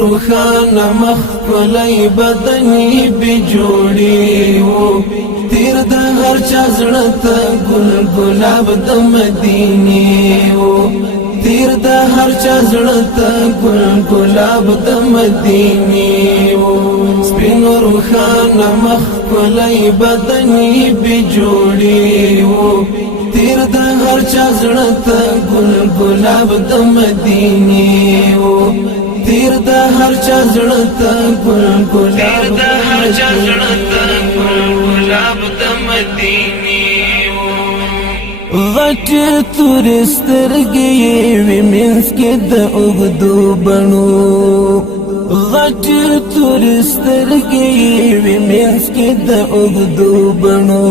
روخانه مخ کلی بدنی بجوړي وو تیر د هر چا زړه ته ګل ګلاب د مدینه وو تیر د هر چا زړه ته ګل ګلاب د مدینه وو سپین روخانه مخ کلی بدنی بجوړي وو تیر د هر چا زړه ته ګل ګلاب د مدینه وو تیر د هر چا زړه ته ګل ګلاب د هر چا زړه ته ګل ګلاب د مدینه غټ تورسترګي وي منس کې د اوږدو بڼو غټ تورسترګي وي منس کې د اوږدو بڼو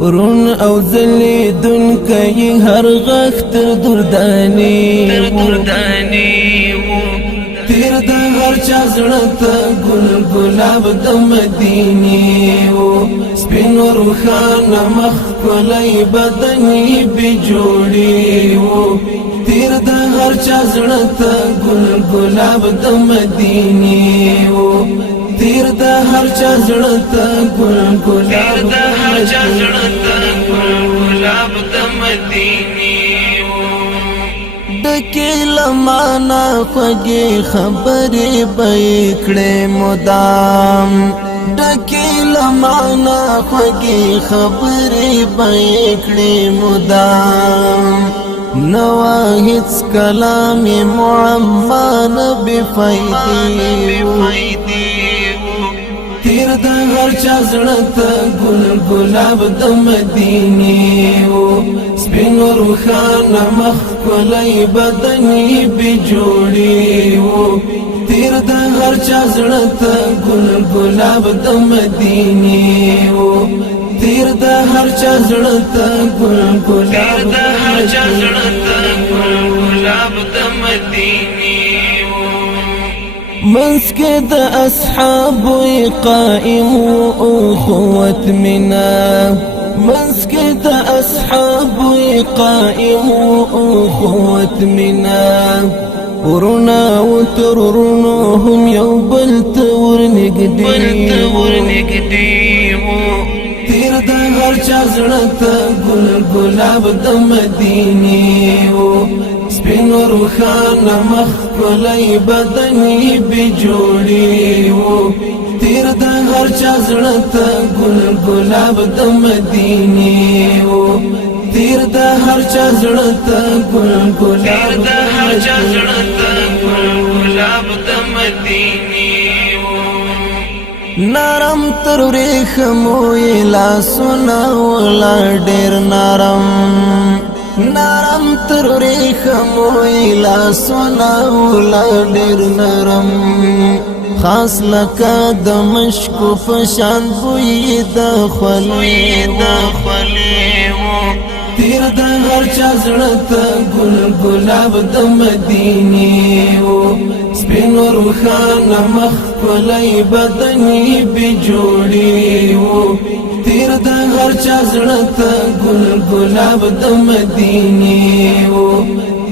رون او زلی دن کئی هر غخ تر دردانی تیر دا هر چا زړه ته ګل ګلاب د مدینه وو سپین روخانه مخ کلی بدنی بجوړي وو تیر دا هر چا زړه ته ګل ګلاب د مدینه وو تیر دا هر چا زړه ته ګل ګلاب د هر چا زړه ته ګل ګلاب د مدینه ډکې لمانا خوږې خبرې به کړې مدام ډکې لمانا خوږې خبرې به کړې مدام نوا هیڅ کلام معمان بفایدې تیر د هر چا زړه ته ګل ګلاب د مدینه وو سپین روخانه مخ کلی بدنی بجوړي وو تیر د هر چا زړه ته ګل ګلاب د مدینه وو تیر د هر چا زړه ته ګل ګلاب د هر چا زړه ته ګل ګلاب د مدینه منسکه د اصحاب قائم او اخوت منا منسکه د اصحاب قائم او اخوت منا ورنا وترونو هم یو بل تور نګدي تیر د هر چا زړه ته ګل ګلاب د مدینه وو سپین روخانه مخ کلی بدنی بجوړي وو تیر د هر چا زړه ته ګل ګلاب د مدینه وو تیر د هر چا زړه ته ګل ګلاب د هر چا زړه ته ګل ګلاب د مدینه نرم تر ریخمو لاسونه ولا ډېر نرم نرم تر ریخمو لاسونه ولا ډېر نرم خاص لکه د مشکو فشان بوی د خولې تیر د هر چا زړه ته ګل ګلاب د مدینه وو سپین روخانه مخ کلی بدنی بجوړي وو تیر د هر چا زړه ته ګل ګلاب د مدینه وو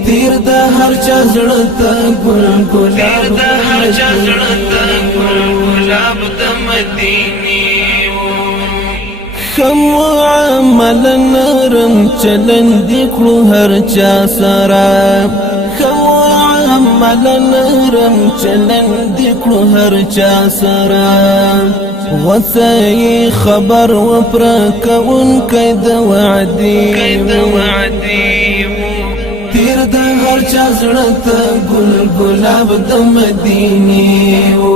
تیر د هر چا زړه ته ګل ګلاب د هر چا زړه ته ګل ګلاب د مدینه کم عمل نرم چلند کړو هر چا سره کم عمل نرم چلند کړو هر چا سره وسای خبر وپر کون کید وعدی تیر د هر چا زړه ته ګل ګلاب د مدینه وو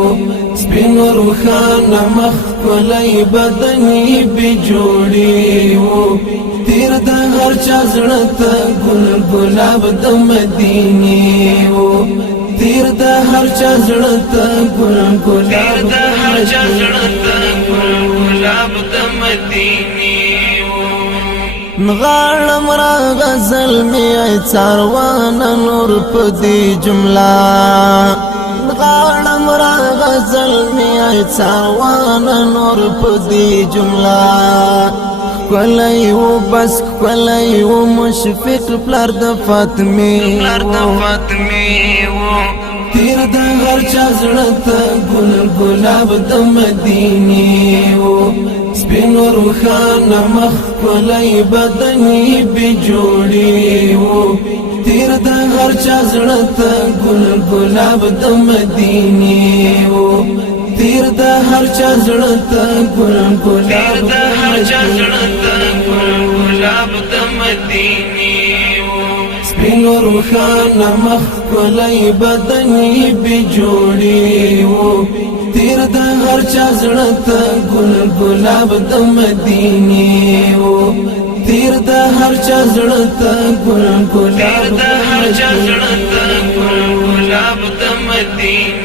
سپین روخانه مخ کلی بدنی بجوړي وو تیر د هر چا زړه ته ګل ګلاب د مدینه وو تیر د هر چا زړه ته ګل ګلاب د هر چا زړه ته ګل ګلاب د مدینه نغاړم را غزل می څاروان نور په دې جمله نغاړم را غزل می څاروان نور په دې جمله کلی و بس کلی و مشفق پلار د فاطمه تیر د هر چا زړه ته ګل ګلاب د مدینه و سپینو روخانه مخ کلی بدنی بجوړي و تیر د هر چا زړه ته ګل ګلاب د مدینه و تیر د هر چا زړه ته ګل ګلاب د مدینه سپینو روخانه مخ کلی بدنی بجوړي و تیر د هر چا زړه ته ګل ګلاب د مدینه و تیر د هر چا زړه ته ګل ګلاب د مدینه